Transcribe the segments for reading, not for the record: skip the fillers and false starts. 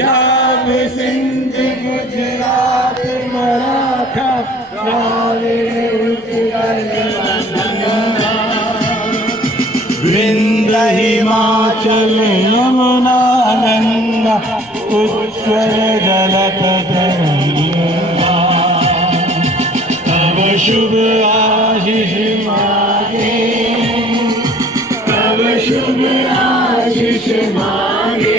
पंजाब सिंध गुजरात मराठा विंध्य हिमाचल यमुना गंगा उच्चल जलतरंगा तब शुभ आशीष मांगे तब शुभ आशीष मांगे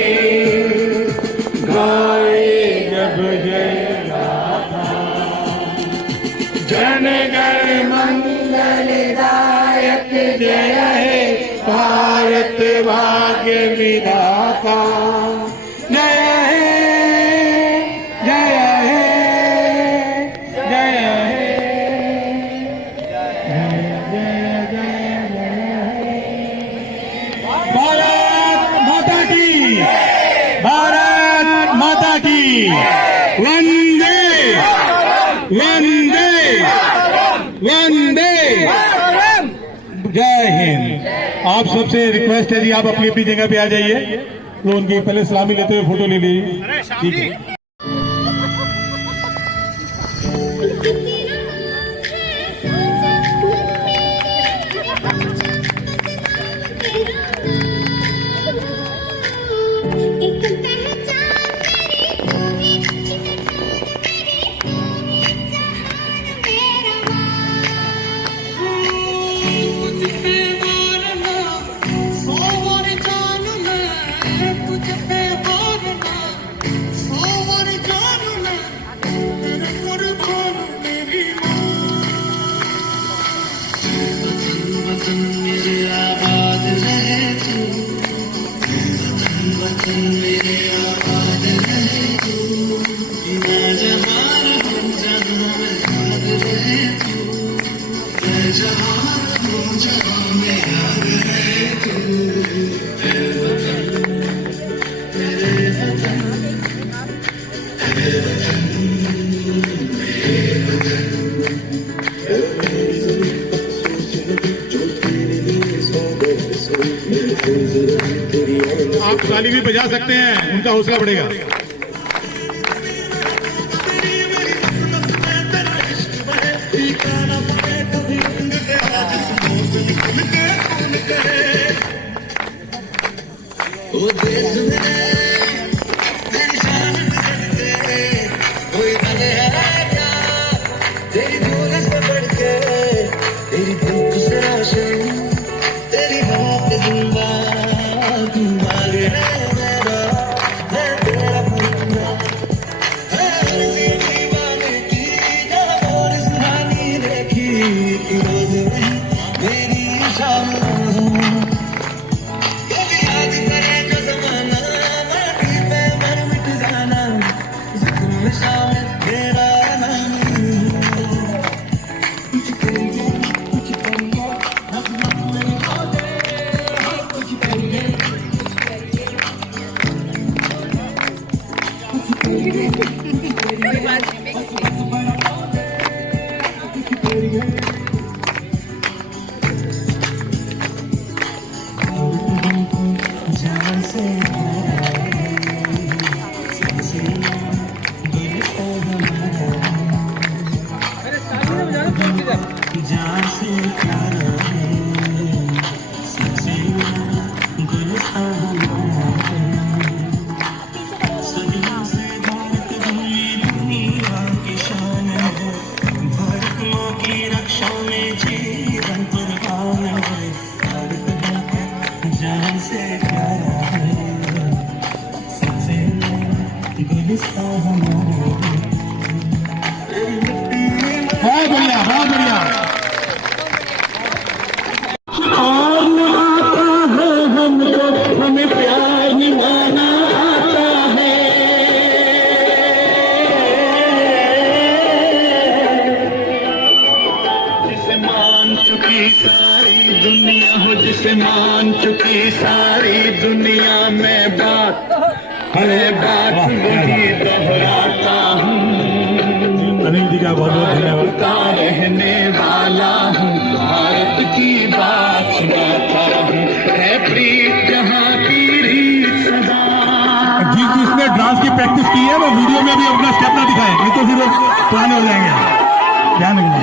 गाए जब जय गाथा जन गण मंगलदायक जय हे भारत भाग्य विधाता जय हे जय हे जय हे भारत माता की भारत माता की वंदे वंदे वंदे जय हिंद। आप सबसे रिक्वेस्ट है जी आप अपनी अपनी जगह पे आ जाइए तो उनकी पहले सलामी लेते हुए फोटो ले लीजिए। ठीक है। आप ताली भी बजा सकते हैं, उनका हौसला बढ़ेगा। बहुत बढ़िया, बहुत बढ़िया। और आता है हमको, हमें प्यार निभाना आता है। जिसे मान चुकी सारी दुनिया हो, जिसे मान चुकी सारी दुनिया में बात है, बात वही दोहराता हूँ। अनिल जी का बहुत बहुत धन्यवाद। रहने वाला ने डांस की प्रैक्टिस की है वो वीडियो में भी अपना स्टेप ना दिखाए, नहीं तो फिर वो पुराने हो जाएंगे। ध्यान रखना।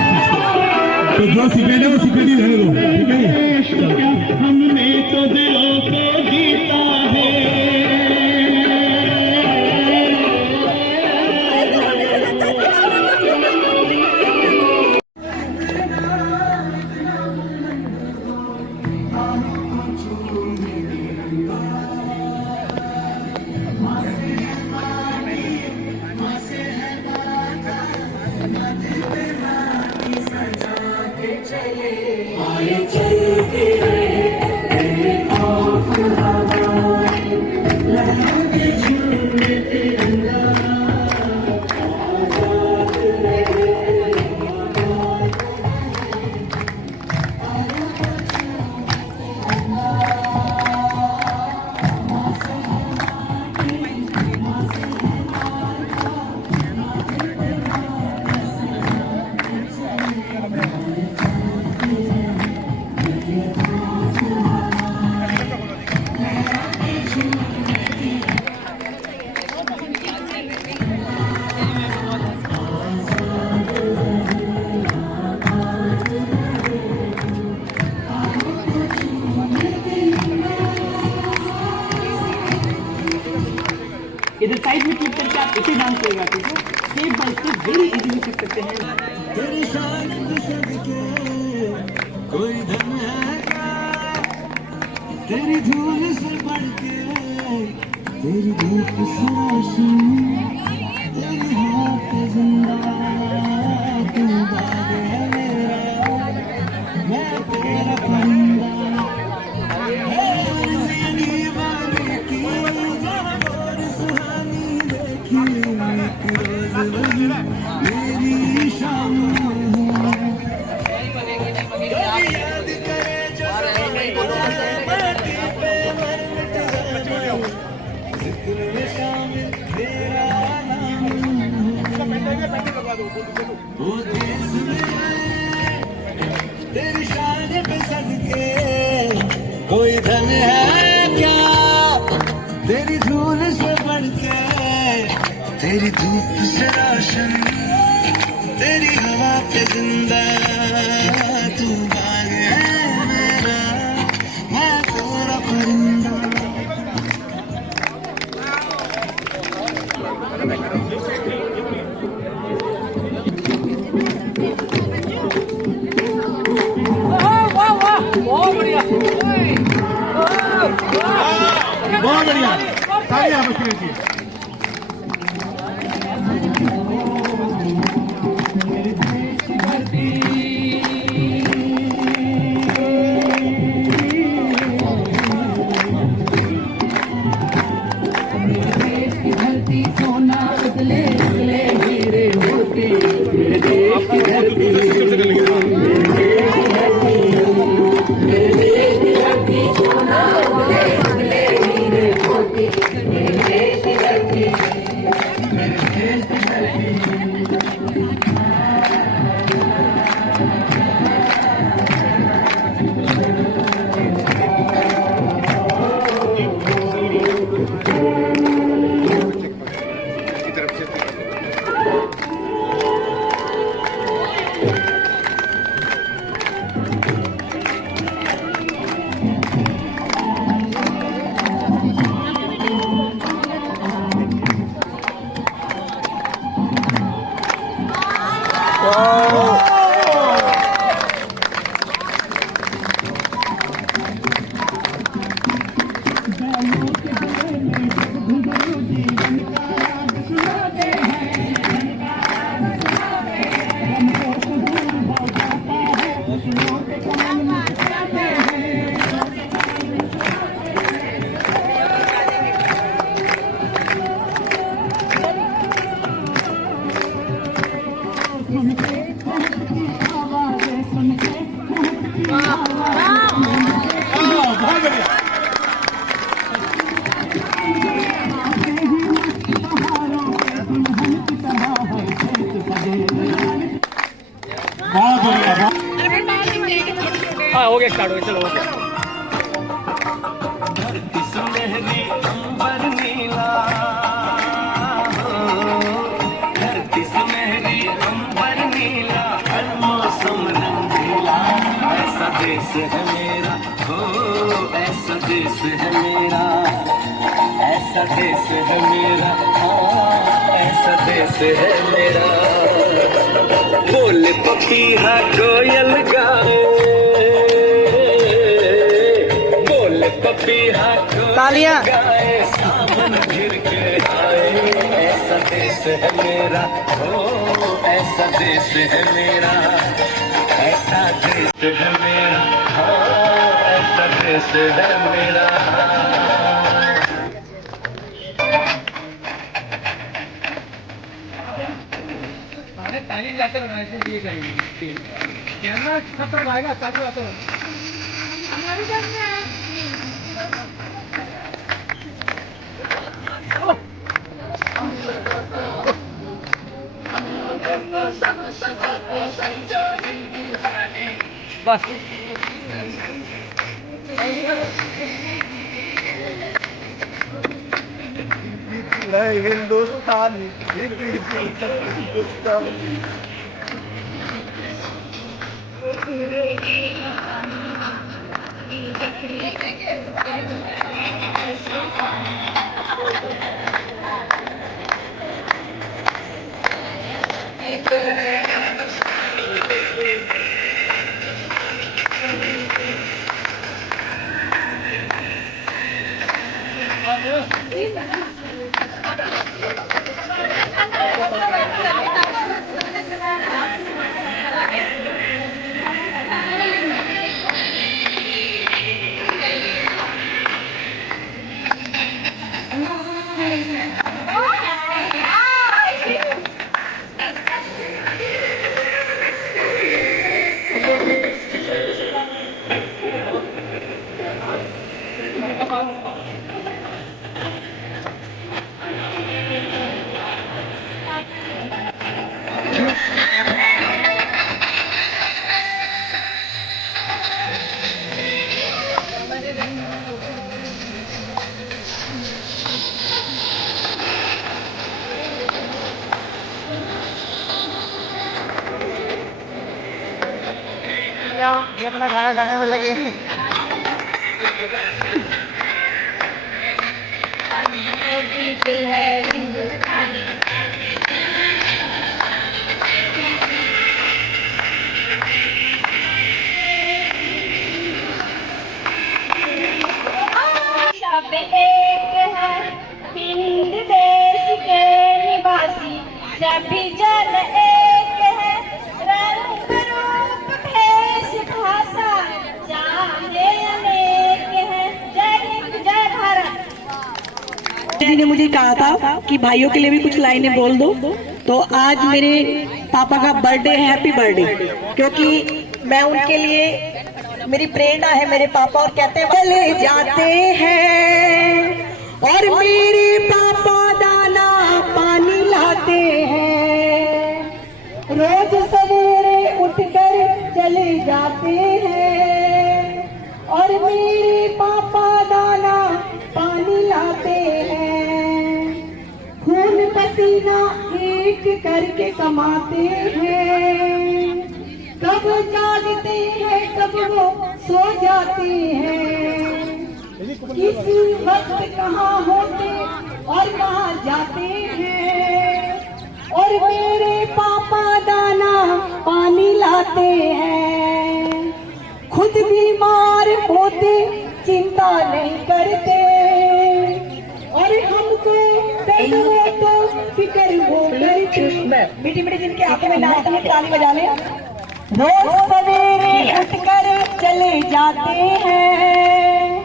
तो जो सीक्रेट है वो सीक्रेट ही रहने दो, ठीक है। हमने तो दिलों को जीता है। इधर साइड में क्लिक करके आप इसे डांस करेगा, ठीक है। Step by step very easily सीख सकते हैं। तेरी शान पे सदके कोई धन है क्या, तेरी धूल से बढ़ के, तेरी धूप से रोशन, तेरी हवा पे जिंदा, तू बाग है मेरा, मैं तेरा परिंदा। जिंदगी वाले की और सुहानी देखी एक रोज वही मेरी शाम है। याद करे जो माटी पे मर मिट जाए, जिक्र में शामिल तेरा नाम है। वो देश में तेरी शान पे सदके कोई धन है क्या, तेरी धूल से बढ़ के, तेरी धूप से रोशन, तेरी हवा पे जिंदा, तू बाग है मेरा, मैं तेरा परिंदा। बहुत बढ़िया, ताली आप उसके लिए। हाँ हो गया, स्टार्ट हो गया, चलो ओके। सुनहरी अंबर नीला देश है मेरा, हो ऐसा देश है मेरा, ऐसा देश है मेरा, हाँ ऐसा देश है मेरा। बोले पपीहा कोयल गाए, बोले पपीहा कोयल गाए, सावन घिर के आए, ऐसा देश है मेरा, हो ऐसा देश है मेरा, ऐसा देश है मेरा, हाँ ऐसा देश है मेरा। ताली जाते बनाने के लिए करेंगे कैमरा सब तक आएगा ताकि आते हो बस हिंदुस्तान हिंदुस्तान ये अपना गाना गाने में लगे सब एक है हिंद देश के निवासी, सभी जन एक है, रंग रूप भेष भाषा चाहे अनेक है। जय हिंद जय भारत। जी ने मुझे कहा था कि भाइयों के लिए भी कुछ लाइनें बोल दो, तो आज मेरे पापा का बर्थडे है, हैप्पी बर्थडे, क्योंकि मैं उनके लिए, मेरी प्रेरणा है मेरे पापा, और कहते हैं चले जाते हैं और मेरे पापा दाना पानी लाते हैं, रोज सवेरे उठकर चले जाते हैं और मेरे पापा दाना पानी लाते हैं, खून पसीना एक करके कमाते हैं, कब जागते हैं कब वो सो जाते हैं, किसी वक्त कहाँ होते और कहाँ जाते हैं, और मेरे पापा दाना पानी लाते हैं, खुद बीमार होते चिंता नहीं करते, और हमको दर्द हो तो फिक्र वो करते। मीठी मीठी जिनके आंखें में ना तो ताली बजा ले। रोज सवेरे उठकर चले जाते हैं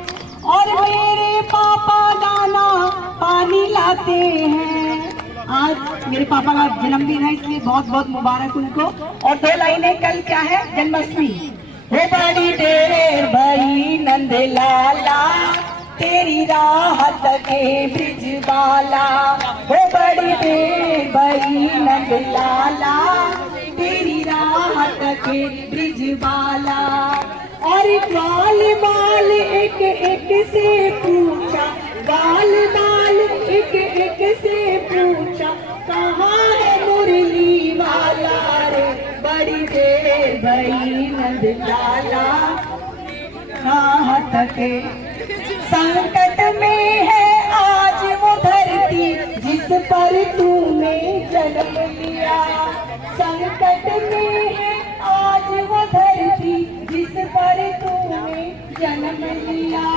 और मेरे पापा दाना पानी लाते हैं। आज मेरे पापा का जन्मदिन है, इसलिए बहुत बहुत मुबारक उनको। और दो लाइनें, कल क्या है, जन्माष्टमी। वो बड़ी देर भई नंद लाला, तेरी राह तके ब्रिज बाला, वो बड़ी देर भई नंद लाला, तेरी राह तके ब्रिज बाला। और बाल बाल एक एक से पूछा, बाल बाल एक एक से पूछा, कहाँ है मुरली वाला रे, बड़ी देर भई नंद लाला, राहत के। संकट में है आज वो धरती जिस पर तूने जन्म लिया। संकट में है आज वो धरती जिस पर तूने जन्म लिया।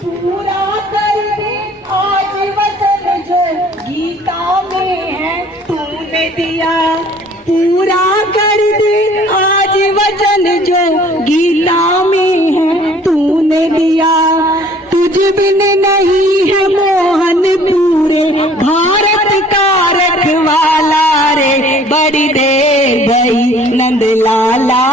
पूरा कर दे आज वचन जो गीता में है तूने दिया। पूरा कर दे आज वचन जो गीता में है तूने दिया। तुझ बिन नहीं है मोहन पूरे भारत का रखवाला रे। बड़ी देर गई नंद लाला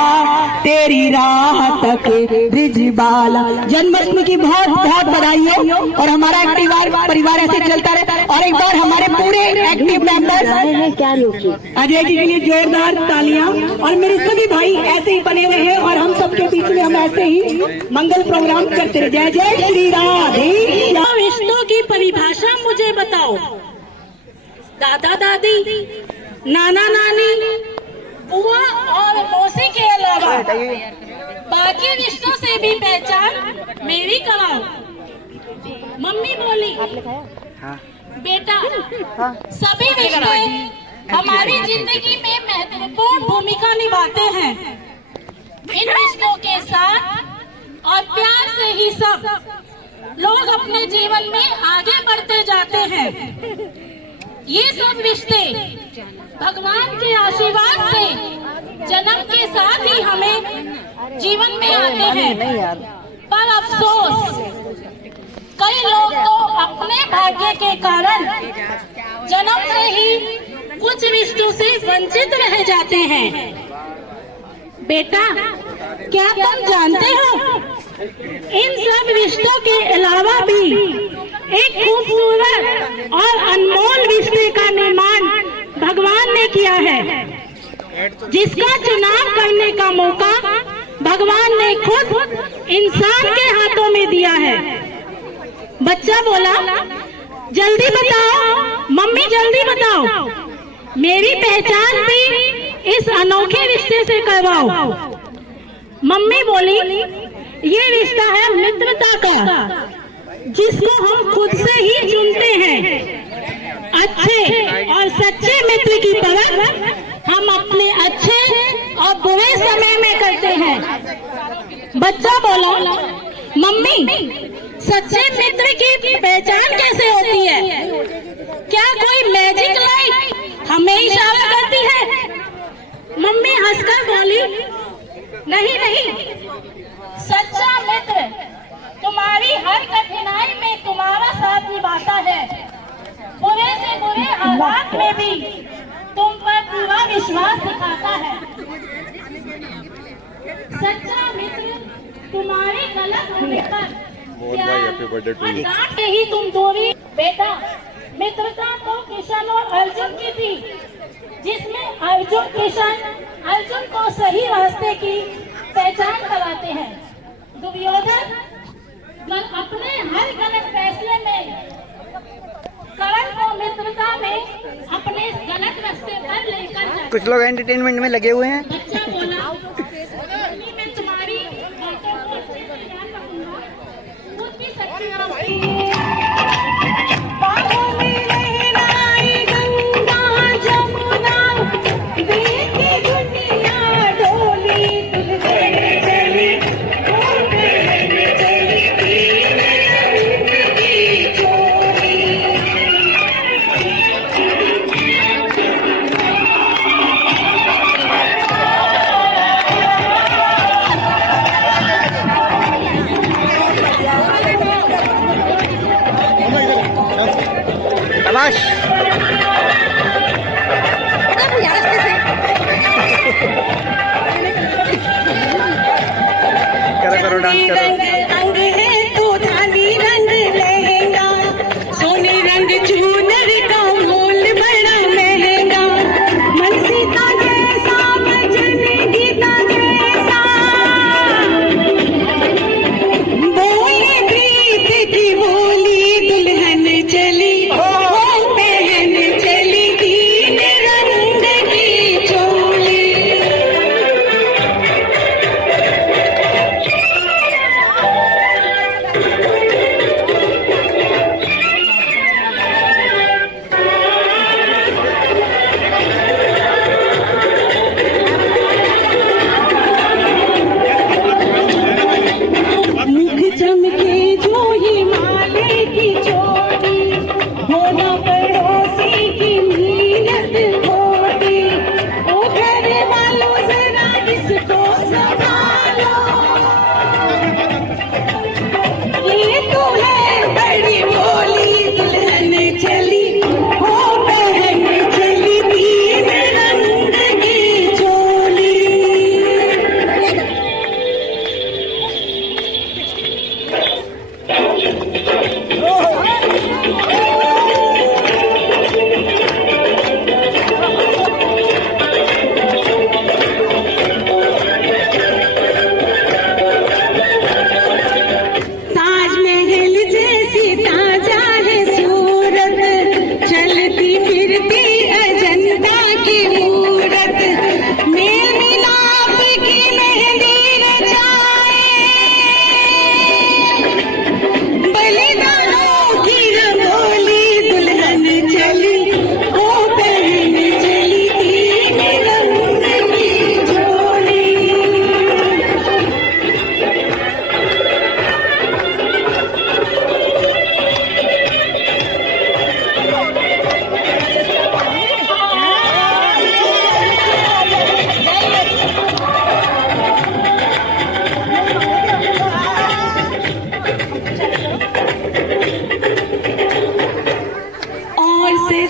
तेरी राह तक ब्रिजबाला। जन्माष्टमी की बहुत बहुत बधाई हो और हमारा एक्टिव परिवार ऐसे चलता रहे। और एक बार हमारे पूरे एक्टिव मेंबर्स अजय जी के लिए जोरदार तालियां। और मेरे सभी भाई ऐसे ही बने हुए हैं और हम सबके बीच में हम ऐसे ही मंगल प्रोग्राम करते रहे। जय जय श्री राधे। रिश्तों की परिभाषा मुझे बताओ। दादा दादी, नाना नानी, बुआ और मौसी के अलावा बाकी रिश्तों से भी पहचान मेरी कराओ। मम्मी बोली, बेटा सभी रिश्ते हमारी जिंदगी में महत्वपूर्ण भूमिका निभाते हैं। इन रिश्तों के साथ और प्यार से ही सब लोग अपने जीवन में आगे बढ़ते जाते हैं। ये सब रिश्ते भगवान के आशीर्वाद से जन्म के साथ ही हमें जीवन में आते हैं। पर अफसोस कई लोग तो अपने भाग्य के कारण जन्म से ही कुछ रिश्तों से वंचित रह जाते हैं। बेटा क्या तुम जानते हो इन सब रिश्तों के अलावा भी एक खूबसूरत और अनमोल रिश्ते का निर्माण भगवान ने किया है, जिसका चुनाव करने का मौका भगवान ने खुद इंसान के हाथों में दिया है। बच्चा बोला, जल्दी बताओ मम्मी, जल्दी बताओ, मेरी पहचान भी इस अनोखे रिश्ते से करवाओ। मम्मी बोली, ये रिश्ता है मित्रता का, जिसको हम खुद से ही चुनते हैं। अच्छे और सच्चे मित्र की परख हम अपने अच्छे और बुरे समय में करते हैं। बच्चा बोला, मम्मी सच्चे मित्र की पहचान कैसे होती है? क्या कोई मैजिक लाइट हमें इशारा करती है? मम्मी हंसकर बोली, नहीं नहीं, सच्चा मित्र तुम्हारी हर कठिनाई में तुम्हारा साथ निभाता है। बुरे से बुरे हालात में भी तुम पर पूरा विश्वास दिखाता है। सच्चा मित्र तुम्हारे गलत होने पर डांट के ही तुम दूरी। बेटा मित्रता तो किशन और अर्जुन की थी, जिसमें अर्जुन को सही रास्ते की पहचान कराते हैं। दुर्योधन अपने हर गलत फैसले में कर्ण को मित्रता में अपने गलत रास्ते पर लेकर कुछ लोग एंटरटेनमेंट में लगे हुए हैं। बच्चा बोला, मैं तुम्हारी बातों को अच्छे से ध्यान रखूंगा, खुद भी सच्ची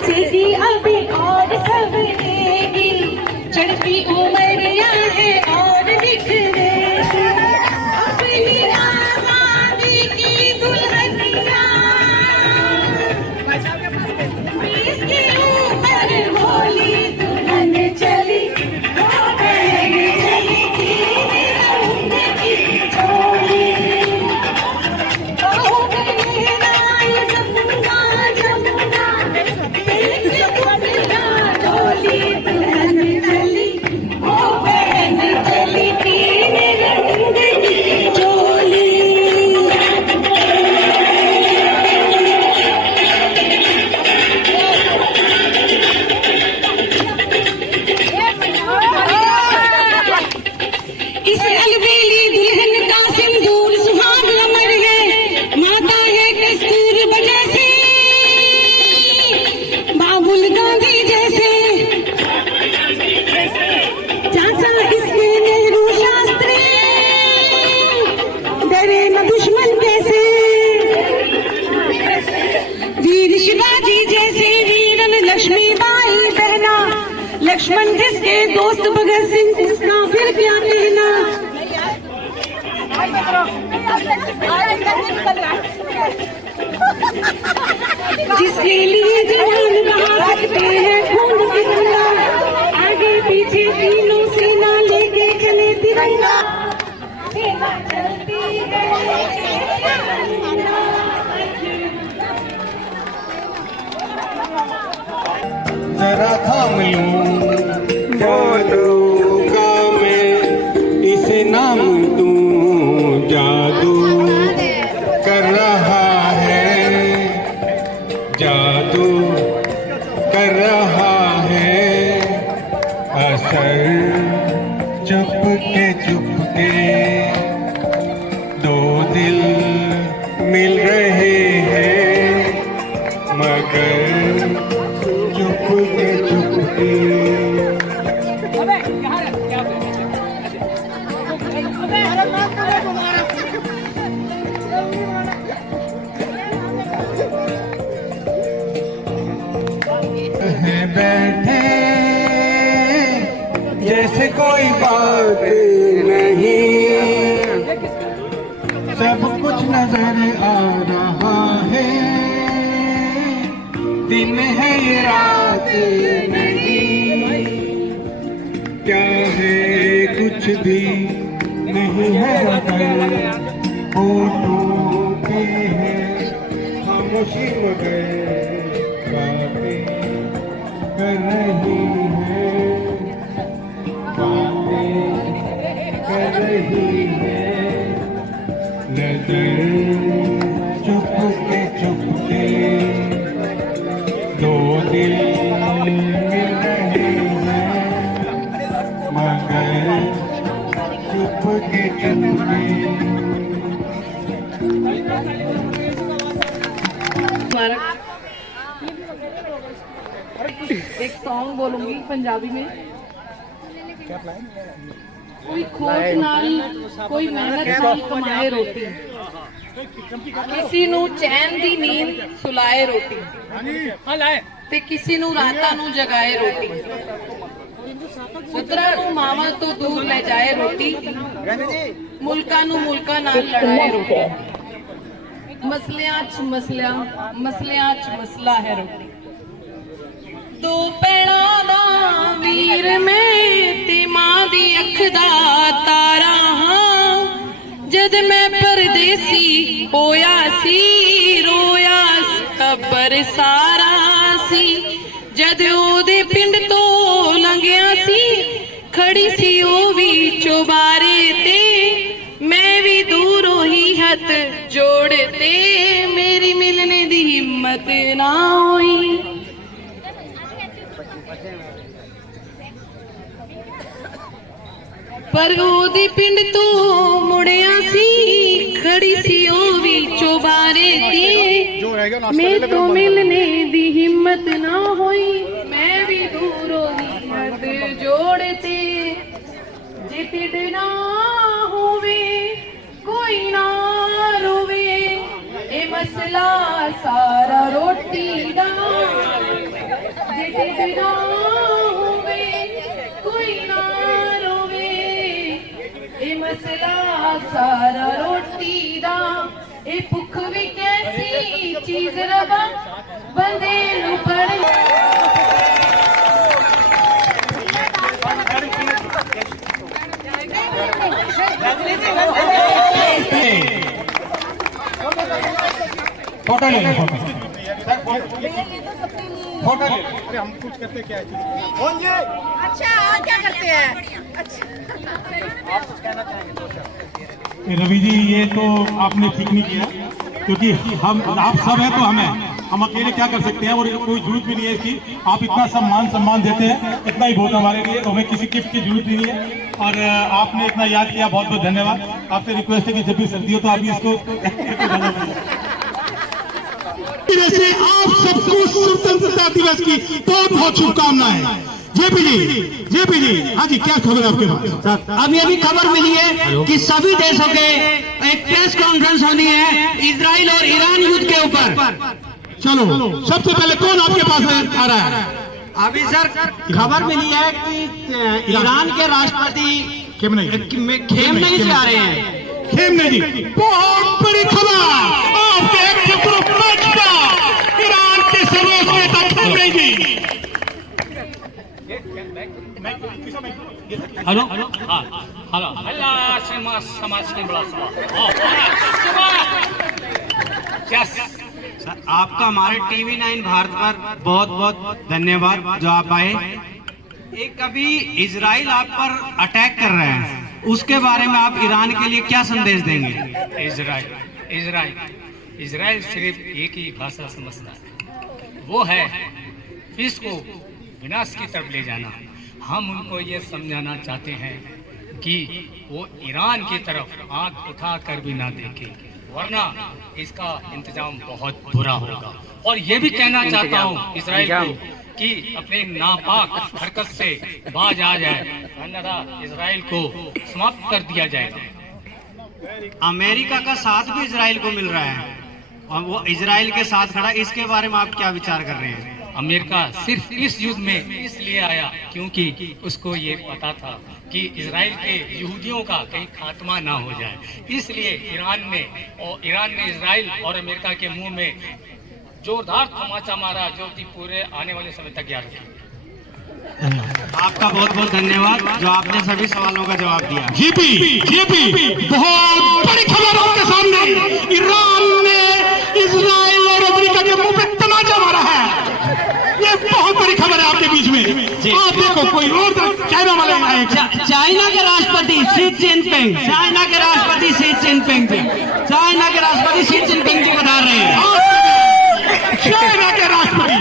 बसेगी अभी और सब देगी, चढ़ती उमरिया है और बिखरेगी अपनी आजादी की दुल्हनिया, इसके ऊपर होली दुल्हन चली, वो बहन चली थी रंग की चोली। इस अलबेली दुल्हन का सिंदूर सुहाग अमर है, माता है कस्तूर बजा से, बाबुल गांधी जैसे, चाचा इसके नेहरू शास्त्री, डरे न दुश्मन कैसे, वीर शिवाजी जैसे, वीरन लक्ष्मीबाई बहना, लक्ष्मण जिसके दोस्त भगत सिंह, उसका फिर क्या कहना। जिसके लिए जवान बहा सकते हैं खून तिरंगा, आगे पीछे तीनों सेना लेके चले तिरंगा, सेना चलती है। जरा थाम लूं का मैं इसे नाम दूं, जादू कर रहा है, जादू कर रहा है असर, चुपके चुपके दो दिल मिल रहे हैं, मगर चुपके चुपके। हैं बैठे जैसे कोई बात नहीं, सब कुछ नजर आ रहा है, दिन है ये रात नहीं, क्या है कुछ भी नहीं है, मगर होठों पे है खामोशी, मगर बातें कर रही है, बातें कर रही है, नजर चुपके चुपके दो दिल मिल रहे हैं, मगर चुपके चुपके। एक सॉन्ग बोलूंगी पंजाबी में। कोई खोज नाल कोई मेहनत नाल कमाए रोटी, किसी नू चैन दी नींद सुलाए रोटी, ते किसी नू रातां नू जगाए रोटी, पुत्रा नू मावां तो दूर ले जाए रोटी, मुल्कां नू मुल्कां नाल लड़ाए रोटी, मसलियां च मसला है रोटी। दो भैणां दा वीर मैं ते मां दी अख दा तारा हां, जद मैं परदेसी होया सी रोया टब्बर सारा सी, जद ओदे पिंड तो लंघिया सी खड़ी सी ओ भी चौबारे ते, मैं भी दूरों ही हथ जोड़ते, मेरी मिलने दी हिम्मत ना होई। पर ओदी पिंड तो मुड़िया सी खड़ी सी ओ भी चौबारे दी, मैं तो मिलने दी हिम्मत ना होई, मैं भी दूरों ही हथ जोड़ते, जे तिड़ ना होवे कोई ना रोवे, ए मसला सारा रोटी दा, बिना होवे कोई ना रोवे ये मसला सारा रोटी दा ये भुख भी कैसी चीज रवा बंदे नू पड़ फोटो ले लो, फोटो फोटो ले लो। अच्छा और क्या करते हैं? अच्छा रवि जी, ये तो आपने ठीक नहीं किया, क्योंकि हम आप सब हैं तो हम अकेले क्या कर सकते हैं, और कोई जरूरत भी नहीं है इसकी। आप इतना सम्मान देते हैं, इतना ही बहुत हमारे लिए, तो हमें किसी गिफ्ट की जरूरत नहीं है। और आपने इतना याद किया, बहुत बहुत धन्यवाद। आपसे रिक्वेस्ट है कि जब भी सर्दी हो तो आप इसको से आप सबको स्वतंत्रता दिवस की बहुत बहुत शुभकामनाएं। जेपी जी, हाँ जी, क्या खबर है आपके पास? अभी अभी खबर मिली है कि सभी देशों के एक प्रेस कॉन्फ्रेंस होनी है इजराइल और ईरान युद्ध के ऊपर। चलो, सबसे पहले कौन आपके पास आ रहा है? अभी सर खबर मिली है कि ईरान के राष्ट्रपति खेमनेई से आ रहे हैं। खेमनेई जी, बहुत बड़ी खबर आपके ईरान के सर्वोच्च नेता खेमनेई जी। हेलो हेलो अल्लाह समाज के बड़ा सर, आपका हमारे टीवी 9 भारत पर बहुत बहुत धन्यवाद जो आप आए। एक अभी इजराइल आप पर अटैक कर रहे हैं, उसके बारे में आप ईरान के लिए क्या संदेश देंगे? इजराइल सिर्फ एक ही भाषा समझता है, वो है फिश को विनाश की तरफ ले जाना। हम उनको ये समझाना चाहते हैं कि वो ईरान की तरफ आंख उठा कर भी ना देखे, वरना इसका इंतजाम बहुत बुरा होगा। और ये भी कहना चाहता हूँ इजराइल को कि अपने नापाक हरकत से बाज आ जाए, अन्यथा इजराइल को समाप्त कर दिया जाएगा। अमेरिका का साथ भी इजराइल को मिल रहा है और वो इजराइल के साथ खड़ा, इसके बारे में आप क्या विचार कर रहे हैं? अमेरिका सिर्फ इस युद्ध में इसलिए आया क्योंकि उसको ये पता था कि इजराइल के यहूदियों का कहीं खात्मा ना हो जाए, इसलिए ईरान ने इजराइल और अमेरिका के मुंह में जोरदार तमाचा मारा, जो कि पूरे आने वाले समय तक याद रखेंगे। आपका बहुत बहुत धन्यवाद जो आपने सभी सवालों का जवाब दिया। जेपी, बहुत बड़ी खबर आपके सामने। ईरान ने इजराइल और अमेरिका के मुंह पे तमाचा मारा है। ये बहुत बड़ी खबर है आपके बीच में। आप देखो, कोई और चाइना वाले आए। चाइना के राष्ट्रपति शी जिनपिंग जी बता रहे हैं। चाइना के राष्ट्रपति।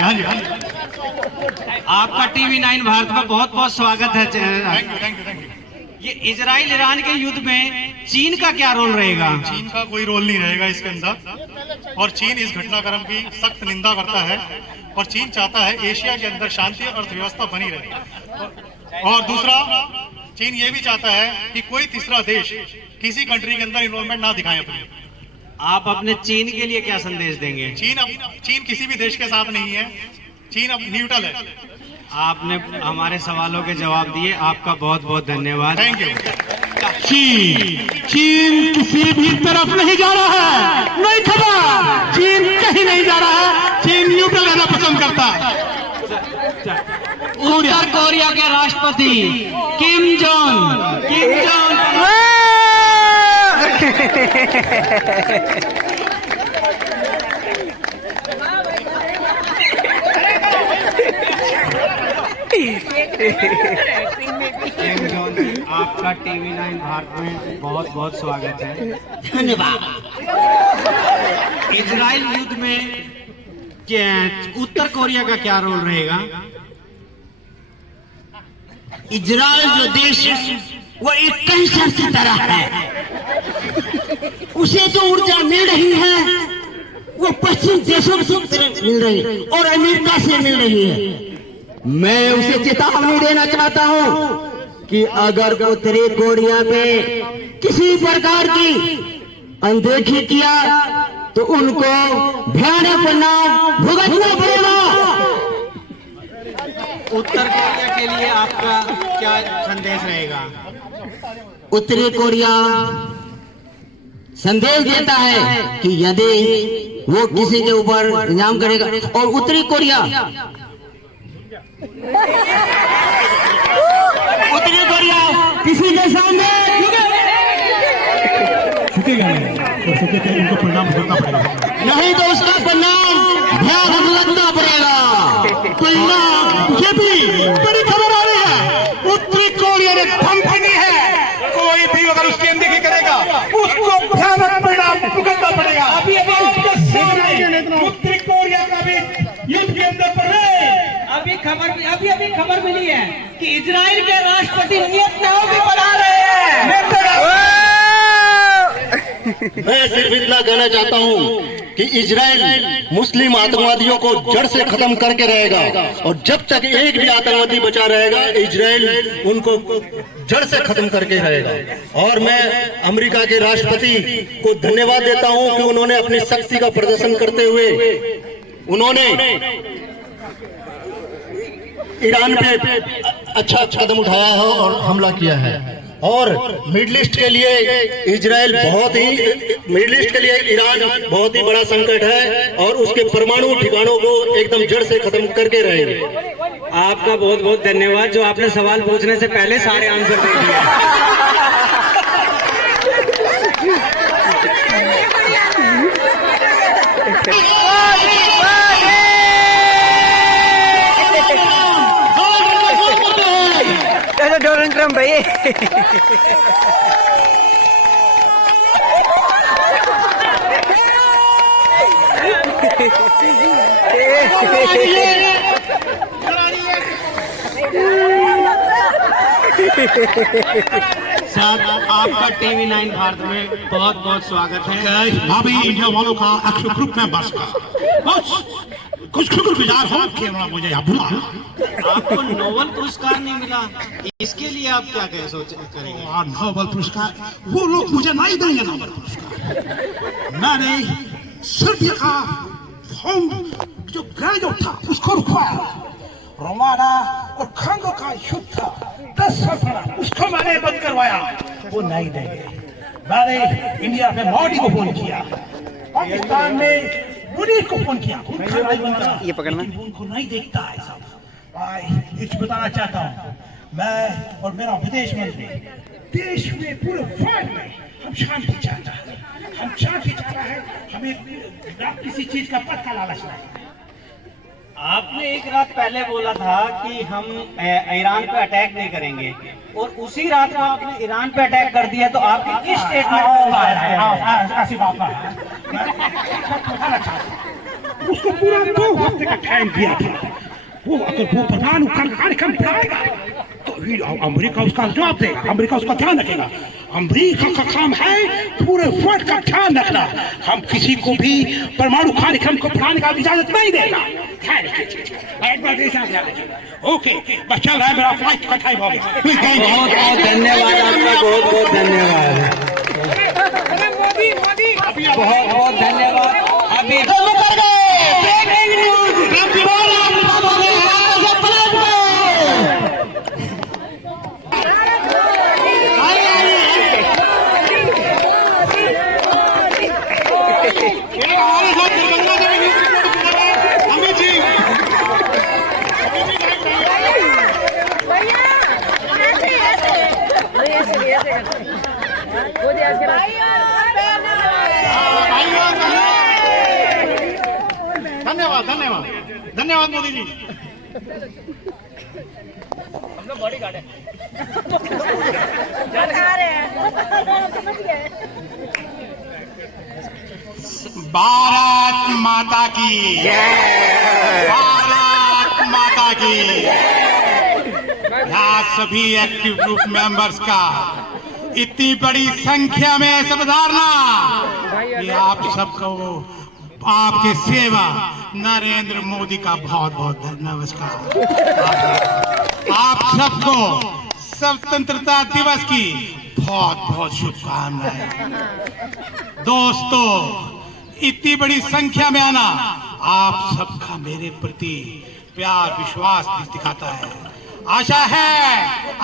हाँ जी। आपका टीवी 9 भारत में बहुत बहुत स्वागत है। Thank you. ये इजराइल ईरान के युद्ध में चीन का क्या रोल रहेगा? चीन का कोई रोल नहीं रहेगा इसके अंदर, और चीन इस घटनाक्रम की सख्त निंदा करता है, और चीन चाहता है एशिया के अंदर शांति और अर्थव्यवस्था बनी रहे। और दूसरा, चीन ये भी चाहता है कि कोई तीसरा देश किसी कंट्री के अंदर इन्वॉल्वमेंट ना दिखाए अपनी। आप अपने चीन के लिए क्या संदेश देंगे? चीन किसी भी देश के साथ नहीं है, चीन अब न्यूट्रल है। आपने हमारे सवालों के जवाब दिए, आपका बहुत बहुत धन्यवाद। Thank you. चीन किसी भी तरफ नहीं जा रहा है, नहीं खबर। चीन कहीं नहीं जा रहा है, चीन न्यूट्रल रहना पसंद करता है। उत्तर कोरिया के राष्ट्रपति किम जोंग आपका टीवी 9 भारत में बहुत बहुत स्वागत है। धन्यवाद। इजराइल युद्ध में उत्तर कोरिया का क्या रोल रहेगा? इजराइल जो देश है वो एक कैंसर की तरह है, उसे जो ऊर्जा मिल रही है वो पश्चिम देशों से मिल रही है और अमेरिका से मिल रही है। मैं उसे चेतावनी देना चाहता हूं कि अगर उत्तरी कोरिया पे किसी प्रकार की अनदेखी किया तो उनको भयानक परिणाम भुगतना पड़ेगा। उत्तर कोरिया के लिए आपका क्या संदेश रहेगा? उत्तरी कोरिया संदेश देता है कि यदि वो किसी के ऊपर इल्जाम करेगा, और उत्तरी कोरिया किसी के सामने झुकेगा नहीं, तो झुके तो उनको परिणाम भुगतना पड़ेगा। नहीं तो उसका परिणाम भयानक लगना पड़ेगा। ये भी बड़ी खबर आ रही है, उत्तरी कोरिया ने धमकी है, कोई भी अगर उसकी अनदेखी करेगा उसको भयानक परिणाम भुगतना पड़ेगा। अभी उत्तरी कोरिया का भी युद्ध के अंदर प्रवेश। अभी खबर मिली है कि इजराइल के राष्ट्रपति नेतन्याहू भी बना रहे हैं। मैं सिर्फ इतना कहना चाहता हूं कि इजराइल मुस्लिम आतंकवादियों को जड़ से खत्म करके रहेगा, और जब तक एक भी आतंकवादी बचा रहेगा इजराइल उनको जड़ से खत्म करके रहेगा। और मैं अमेरिका के राष्ट्रपति को धन्यवाद देता हूं कि उन्होंने अपनी शक्ति का प्रदर्शन करते हुए उन्होंने ईरान पे अच्छा कदम उठाया है और हमला किया है। और मिडिल ईस्ट के लिए इजराइल मिडिल ईस्ट के लिए ईरान बहुत ही बड़ा संकट है, और उसके परमाणु ठिकानों को एकदम जड़ से खत्म करके रहेंगे। आपका बहुत बहुत धन्यवाद, जो आपने सवाल पूछने से पहले सारे आंसर दे दिए। डोनाल्ड ट्रम्प भाई। साहब, आपका TV9 भारत में बहुत बहुत स्वागत है। भाभी इंडिया वालों का अक्षय ग्रुप मेंबर्स का कुछ शुक्रगुजार हो कि उन्होंने मुझे यहाँ बुलाया। आपको नोबेल पुरस्कार नहीं मिला, इसके लिए आप क्या करेंगे? नोबेल पुरस्कार वो लोग मुझे नहीं देंगे नोबेल पुरस्कार। मैंने सर्बिया का जो ग्रेजुएट था उसको रुकवाया, रोमाना और खांगो का युद्ध था 10 साल पड़ा, उसको मैंने बंद करवाया, वो नहीं देंगे। मैंने इंडिया में मोदी को फोन किया, पाकिस्तान में मुनीर को फोन किया, ये पकड़ना उनको नहीं देखता है सब। कुछ बताना चाहता हूँ, मैं और मेरा विदेश मंत्री देश में पूरे वर्ल्ड में हम शांति चाहता है, हम शांति चाहता है, हमें किसी चीज का पत्ता लालच नहीं। आपने एक रात पहले बोला था कि हम ईरान पे अटैक नहीं करेंगे, और उसी रात को आपने ईरान पे अटैक कर दिया, तो आपकी किस स्टेटमेंट ऐसी बात है, उसको पूरा 2 हफ्ते का टाइम दिया था। वो अगर वो परमाणु कार्यक्रम बढ़ाएगा तो अमेरिका उसका जवाब देगा, अमेरिका उसका ध्यान रखेगा। अमेरिका का काम है पूरे वर्ल्ड का ध्यान रखना, हम किसी को भी परमाणु कार्यक्रम को बढ़ाने का इजाजत नहीं देगा। ओके, बस चल रहा है, मेरा फ्लाइट का टाइम हो गया। बहुत बहुत धन्यवाद आपका, बहुत बहुत धन्यवाद, बहुत बहुत धन्यवाद। अभी धन्यवाद धन्यवाद धन्यवाद मोदी जी। हम लोग बॉडी गार्ड है। भारत माता की भारत माता की। यहाँ सभी एक्टिव ग्रुप मेंबर्स का इतनी बड़ी संख्या में समझाना, ये आप सबको आपके सेवा नरेंद्र मोदी का बहुत बहुत नमस्कार। आप सबको स्वतंत्रता दिवस की बहुत बहुत शुभकामनाएं। दोस्तों, इतनी बड़ी संख्या में आना आप सबका मेरे प्रति प्यार विश्वास दिखाता है। आशा है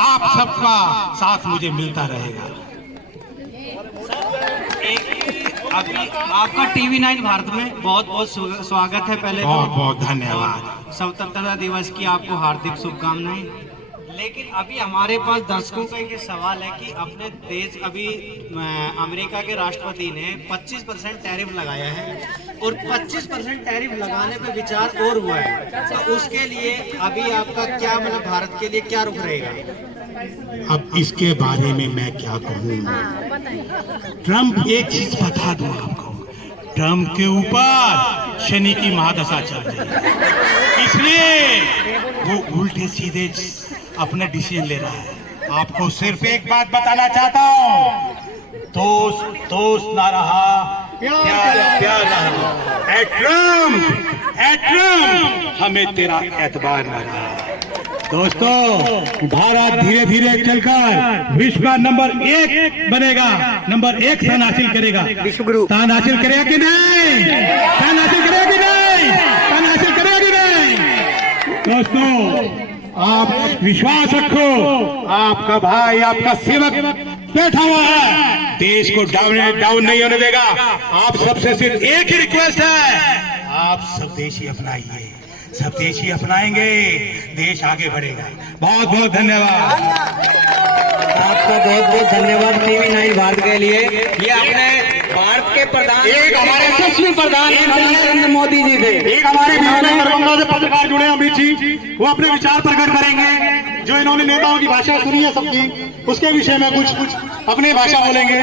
आप सबका साथ मुझे मिलता रहेगा। अभी आपका TV9 भारत में बहुत बहुत स्वागत है। पहले बहुत बहुत धन्यवाद। स्वतंत्रता दिवस की आपको हार्दिक शुभकामनाएं। लेकिन अभी हमारे पास दर्शकों का एक सवाल है कि अपने देश अभी अमेरिका के राष्ट्रपति ने 25% टैरिफ लगाया है और 25% टैरिफ लगाने पे विचार और हुआ है, तो उसके लिए अभी आपका क्या मतलब भारत के लिए क्या रुख रहेगा? अब इसके बारे में मैं क्या कहूँ। ट्रम्प, एक चीज बता दूं आपको, ट्रम्प के ऊपर शनि की महादशा चल रही है, इसलिए वो उल्टे सीधे अपने डिसीजन ले रहा है। आपको सिर्फ एक बात बताना चाहता हूँ, दोस्त ना रहा, प्यार ना रहा। ए ट्रम्प, हमें तेरा एतबार ना रहा। दोस्तों, भारत धीरे धीरे चलकर विश्व का नंबर 1 बनेगा, नंबर 1 स्थान हासिल करेगा। विश्वगुरु स्थान हासिल करेगा कि नहीं? स्थान हासिल करेगा कि नहीं? स्थान हासिल करेगा कि नहीं? दोस्तों, आप विश्वास रखो, आपका भाई, आपका सेवक बैठा हुआ है, देश को डाउन नहीं होने देगा। आप सबसे सिर्फ एक ही रिक्वेस्ट है, आप स्वदेशी अपनाइए। स्वदेशी अपनाएंगे, देश आगे बढ़ेगा। बहुत बहुत धन्यवाद। आपका बहुत बहुत धन्यवाद TV9 भारत के लिए। ये अपने भारत के प्रधान, एक हमारे यशस्वी प्रधान नरेंद्र मोदी जी थे। एक हमारे दरभंगा से पत्रकार जुड़े अमित जी, वो अपने विचार प्रकट करेंगे। जो इन्होंने नेताओं की भाषा सुनी है सबकी, उसके विषय में कुछ अपनी भाषा बोलेंगे।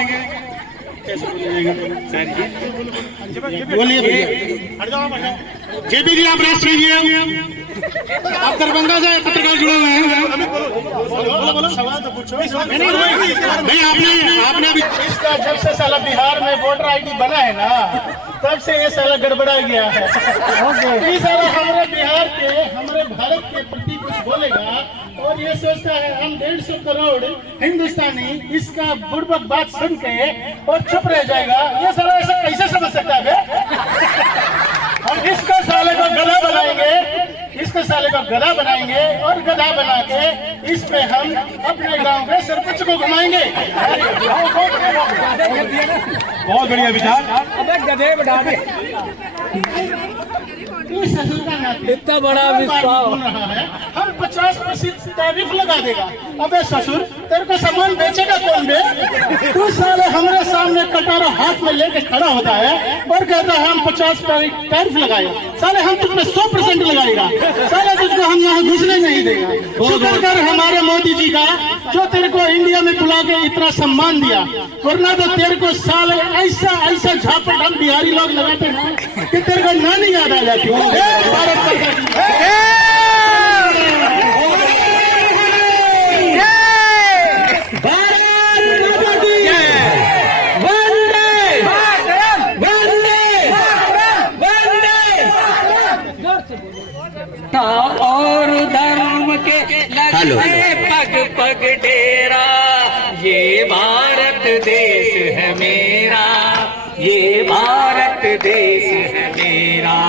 बोलिए जेपी जी, आप रेस्ट कीजिए। आप दरभंगा से पत्रकार जुड़े हुए हैं। बोलो सवाल तो पूछो। नहीं, आपने अभी इसका जब से साला बिहार में वोटर ID बना है ना, तब से ये साला गड़बड़ा गया है। ये साला हमारे बिहार के, हमारे भारत के प्रति कुछ बोलेगा और ये सोचता है हम 150 करोड़ हिंदुस्तानी इसका बुड़बक बात सुन के और चुप रह जाएगा। ये साला ऐसा कैसे समझ सकता है? हम इसका साले को गधा बनाएंगे, इसके साले को गधा बनाएंगे और गधा बना के इस पे हम अपने गांव के सरपंच को घुमाएंगे। बहुत बढ़िया विचार। अबे गधे बढ़ा दे। इतना बड़ा विश्वास रहा है, हम 50% टैरिफ लगा देगा। अबे ससुर, तेरे को सामान बेचेगा कौन बे? तू साले हमारे सामने कटारा हाथ में लेके खड़ा होता है और कहता है हम 50 टैरिफ लगाए। साले हम तुझमें 100% लगाएगा। साले तुझको हम यहाँ घुसने नहीं देगा। शुक्र कर हमारे मोदी जी का, जो तेरे को इंडिया में बुला के इतना सम्मान दिया, वरना तो तेरे को साले ऐसा ऐसा झापट हम बिहारी लोग लगाते हैं कि तेरे को नानी याद आ जाती है। भारत और धर्म के लगे पग पग डेरा, ये भारत देश है मेरा, ये भारत देश है मेरा।